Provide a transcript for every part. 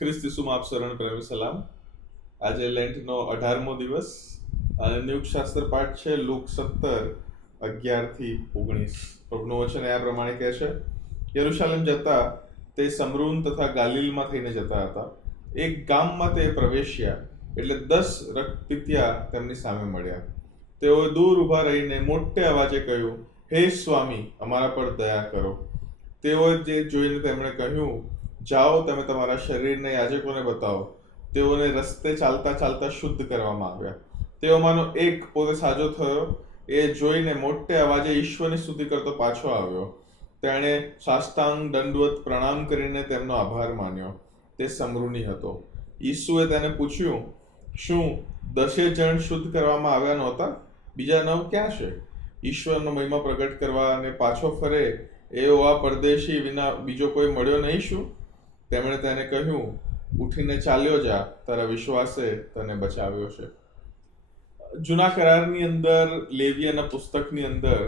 ખ્રિસ્ત ઈસુમાં આપ સરણ પ્રેમી સલામ. આજે લેન્ટનો 18મો દિવસ અને નિયુક્ત શાસ્ત્ર પાઠ છે લુક 17:11-19. પ્રભુનું વચન આ પ્રમાણે કહે છે, યરુશાલેમ જતા તે સમરૂન તથા ગાલિલમાં થઈને જતા હતા. એક ગામમાં તે પ્રવેશ્યા એટલે 10 રક્તપિત્યા તેમની સામે મળ્યા. તેઓએ દૂર ઊભા રહીને મોટે અવાજે કહ્યું, હે સ્વામી, અમારા પર દયા કરો. તેઓએ જે જોઈને તેમણે કહ્યું, જાઓ, તમે તમારા શરીરને યાજકોને બતાવો. તેઓને રસ્તે ચાલતા ચાલતા શુદ્ધ કરવામાં આવ્યા. તેઓમાંનો એક પોતે સાજો થયો. એ જોઈને મોટે અવાજે ઈશ્વરની સ્તુતિ કરતો પાછો આવ્યો. તેણે સાષ્ટાંગ દંડવત પ્રણામ કરીને તેમનો આભાર માન્યો. તે સમરૂની હતો. ઈસુએ તેને પૂછ્યું, શું 10 જણ શુદ્ધ કરવામાં આવ્યા નહોતા? બીજા 9 ક્યાં છે? ઈશ્વરનો મહિમા પ્રગટ કરવા અને પાછો ફરે એવો આ પરદેશી વિના બીજો કોઈ મળ્યો નહીં શું? તેમણે તેને કહ્યું, ઉઠીને ચાલ્યો જા, તારા વિશ્વાસે તને બચાવ્યો છે. જૂના કરારની અંદર, લેવીયના પુસ્તકની અંદર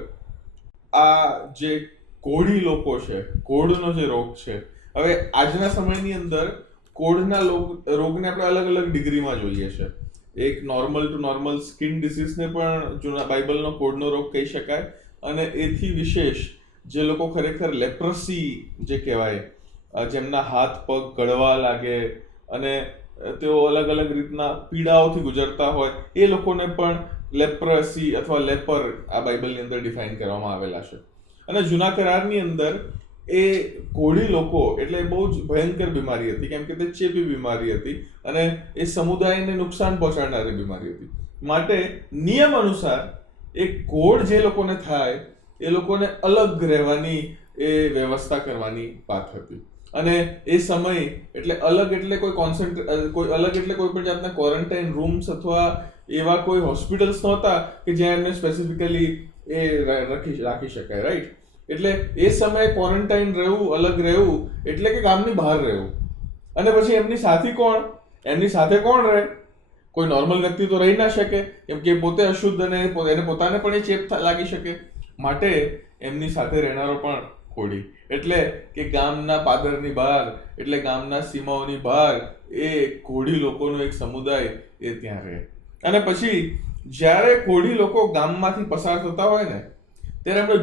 આ જે કોઢી લોકો છે, કોઢનો જે રોગ છે, હવે આજના સમયની અંદર કોઢના રોગને આપણે અલગ અલગ ડિગ્રીમાં જોઈએ છે. એક નોર્મલ ટુ નોર્મલ સ્કિન ડિસીઝને પણ જૂના બાઇબલનો કોઢનો રોગ કહી શકાય. અને એથી વિશેષ જે લોકો ખરેખર લેપ્રસી જે કહેવાય, જેમના હાથ પગ ગળવા લાગે અને તેઓ અલગ અલગ રીતના પીડાઓથી ગુજરતા હોય, એ લોકોને પણ લેપ્રસી અથવા લેપર આ બાઇબલની અંદર ડિફાઇન કરવામાં આવેલા છે. અને જૂના કરારની અંદર એ કોઢી લોકો એટલે બહુ જ ભયંકર બીમારી હતી, કેમ કે તે ચેપી બીમારી હતી અને એ સમુદાયને નુકસાન પહોંચાડનારી બીમારી હતી. માટે નિયમ અનુસાર એ કોઢ જે લોકોને થાય એ લોકોને અલગ રહેવાની એ વ્યવસ્થા કરવાની વાત હતી. અને એ સમય એટલે અલગ એટલે કોઈ અલગ એટલે કોઈ પણ જાતના ક્વોરન્ટાઇન રૂમ્સ અથવા એવા કોઈ હોસ્પિટલ્સ નહોતા કે જ્યાં એમને સ્પેસિફિકલી એ રાખી શકાય, રાઈટ? એટલે એ સમયે ક્વોરન્ટાઇન રહેવું, અલગ રહેવું એટલે કે ગામની બહાર રહેવું. અને પછી એમની સાથે કોણ રહે? કોઈ નોર્મલ વ્યક્તિ તો રહી ના શકે, કેમ કે પોતે અશુદ્ધ અને એને પોતાને પણ એ ચેપ લાગી શકે. માટે એમની સાથે રહેનારો પણ કોઢી, એટલે કે ગામના પાદરની બહાર, એટલે ગામના સીમાઓની બહાર એ કોઢી લોકોનો એક સમુદાય એ ત્યાં રહે. અને પછી જ્યારે કોઢી લોકો ગામમાંથી પસાર થતા હોય ને, ત્યારે એમણે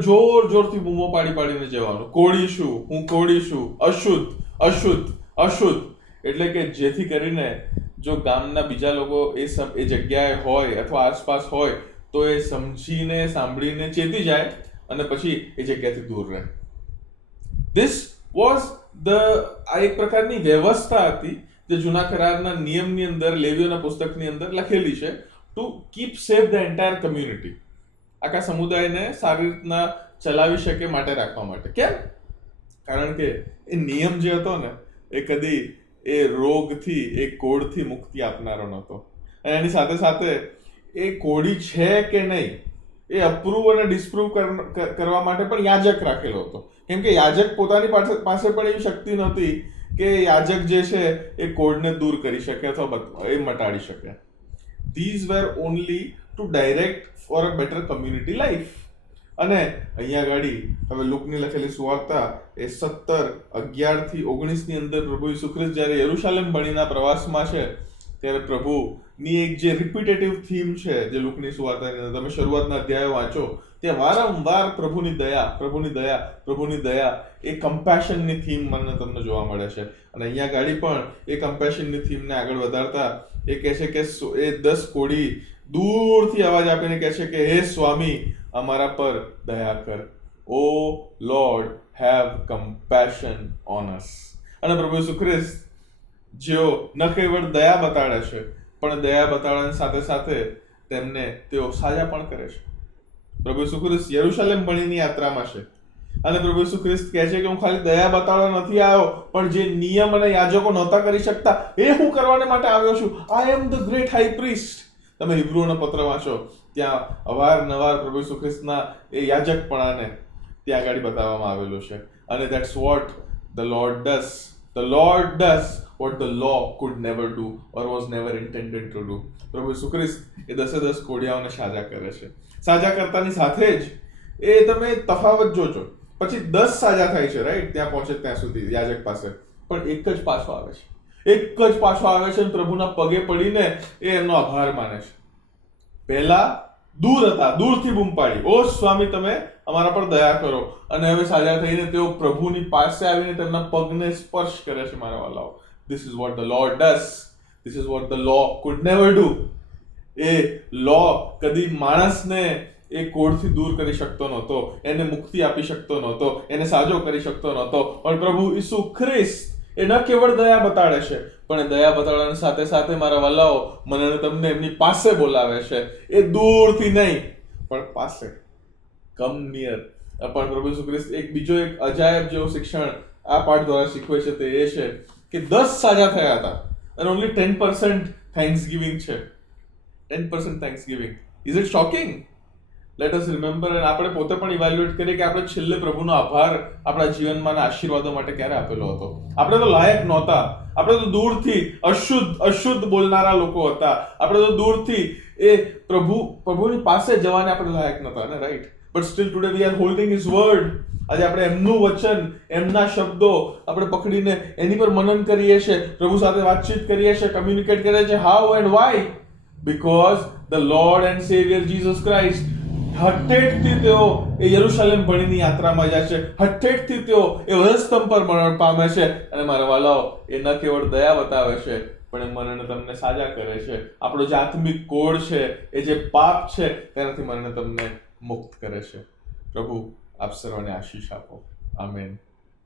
જોરથી બૂમો પાડીને જવાનું, કોળી છું, હું કોળી છું, અશુદ્ધ અશુદ્ધ અશુદ્ધ. એટલે કે જેથી કરીને જો ગામના બીજા લોકો એ જગ્યાએ હોય અથવા આસપાસ હોય તો એ સમજીને સાંભળીને ચેતી જાય અને પછી એ જગ્યાથી દૂર રહે. ધીસ વોઝ આ એક પ્રકારની વ્યવસ્થા હતી જે જૂના કરારના નિયમની અંદર, લેવીઓના પુસ્તકની અંદર લખેલી છે, to keep safe the entire community. આખા સમુદાયને સારી રીતના ચલાવી શકે માટે રાખવા માટે. કેમ? કારણ કે એ નિયમ જે હતો ને એ કદી એ રોગથી, એ કોઢથી મુક્તિ આપનારો નહોતો. અને એની સાથે સાથે એ કોઢી છે કે નહીં એ અપ્રૂવ અને ડિસ્પ્રૂવ કરવા માટે પણ યાજક રાખેલો હતો. કેમ કે યાજક પોતાની પાસે પણ એવી શક્તિ નહોતી કે યાજક જે છે એ કોઢને દૂર કરી શકે અથવા એ મટાડી શકે. These were only to direct for a better community life. અને અહીંયા ગાડી હવે લુકની લખેલી સુવાર્તા એ 17:11-19 ની અંદર પ્રભુ ઈસુ ખ્રિસ્ત જ્યારે યરુશાલેમ બનીના પ્રવાસમાં છે ત્યારે પ્રભુની એક જે રિપીટેટિવ થીમ છે જે લુકની સુવાર્તાની અંદર તમે શરૂઆતના અધ્યાયો વાંચો ત્યાં વારંવાર પ્રભુની દયા એ કમ્પેશનની થીમ તમને જોવા મળે છે. અને અહીંયા ગાડી પણ એ કમ્પેશનની થીમને આગળ વધારતા એ કહે છે કે એ 10 કોઢી દૂરથી અવાજ આપીને કહે છે કે હે સ્વામી, અમારા પર દયા કર. ઓ લોર્ડ, હેવ કમ્પેશન ઓન અસ. અને પ્રભુ ઈસુ ખ્રિસ્ત જેઓ ન કેવળ દયા બતાડે છે પણ દયા બતાડવાની સાથે સાથે તેમને તેઓ સાજા પણ કરે છે. પ્રભુ ઈસુ ખ્રિસ્ત યરુશાલેમ બનીની યાત્રામાં છે અને પ્રભુ ઈસુ ખ્રિસ્ત કહે છે કે હું ખાલી દયા બતાડવા નથી આવ્યો, પણ જે નિયમ અને યાજકો નહોતા કરી શકતા એ હું કરવાને માટે આવ્યો છું. આઈ એમ ધ ગ્રેટ હાઈ પ્રીસ્ટ. તમે હિબ્રુઓનો પત્ર વાંચો, ત્યાં અવારનવાર પ્રભુ ઈસુ ખ્રિસ્તના એ યાજકપણાને ત્યાં આગળ બતાવવામાં આવેલું છે. અને that's vote the Lord does. The Lord does what the law could never do or was never intended to do. પ્રભુ ઈસુ ખ્રિસ્ત એ 10 કોઢિયાઓને સાજા કરે છે. સાજા કરતાની સાથે જ એ તમે તફાવત જોજો, પછી 10 સાજા થાય છે, રાઈટ? ત્યાં પહોંચે ત્યાં સુધી યાજક પાસે, પણ એક જ પાછો આવે છે. એક જ પાછો આવે છે અને પ્રભુના પગે પડીને એ એમનો આભાર માને છે. પહેલા દૂર હતા, દૂરથી બૂમ પાડી, ઓ સ્વામી તમે અમારા પર દયા કરો, અને હવે સાજા થઈને તેઓ પ્રભુની પાસે આવીને તેમના પગને સ્પર્શ કરે છે. મારા વાલાઓ, this is what the Lord does. This is what the law could never do. એ લો કદી માણસને એ કોડથી દૂર કરી શકતો નહોતો, એને મુક્તિ આપી શકતો નહોતો, એને સાજો કરી શકતો નહોતો. પણ પ્રભુ ઈસુ ખ્રિસ્ત એ ન કેવળ દયા બતાડે છે, પણ દયા બતાડવાની સાથે સાથે મારા વાલાઓ મને અને તમને એમની પાસે બોલાવે છે. એ દૂરથી નહીં પણ પાસે, કમ નિયર. પણ પ્રભુ ઈસુ ખ્રિસ્ત એક બીજો એક અજાયબ જેવો શિક્ષણ આ પાઠ દ્વારા શીખવે છે. તે એ છે કે 10 સાજા થયા હતા અને ઓનલી 10% થેન્ક્સગિવિંગ છે. 10% thanksgiving. Is it shocking? Let us remember, અને આપણે પોતે પણ ઇવેલ્યુએટ કરીએ કે આપણે છેલ્લે પ્રભુનો આભાર આપણા જીવનમાં આશીર્વાદો માટે ક્યારે આપેલો હતો. આપણે તો લાયક નહોતા, આપણે તો દૂરથી અશુદ્ધ બોલનારા લોકો હતા, આપણે તો દૂરથી એ પ્રભુની પાસે જવાને આપણે લાયક નહોતા ને, right? But still today we are holding his word. આજે આપણે એમનું વચન, એમના શબ્દો આપણે પકડીને એની પર મનન કરીએ છીએ, પ્રભુ સાથે વાતચીત કરીએ છીએ, કમ્યુનિકેટ કરીએ છીએ. How and why? Because the Lord and Saviour Jesus Christ હઠેઠથી તેઓ એ યરુશલેમ ભણીની યાત્રામાં જાય છે, હઠેઠથી તેઓ એ વધસ્તંભ પર મરણ પામે છે, અને મારા વાલાઓ એ ન કેવળ દયા બતાવે છે પણ એ મને તમને સાજા કરે છે. આપણો જે આત્મિક કોડ છે, એ જે પાપ છે, તેનાથી મને તમને મુક્ત કરે છે. પ્રભુ આપ સર્વને આશીષ આપો. આમેન.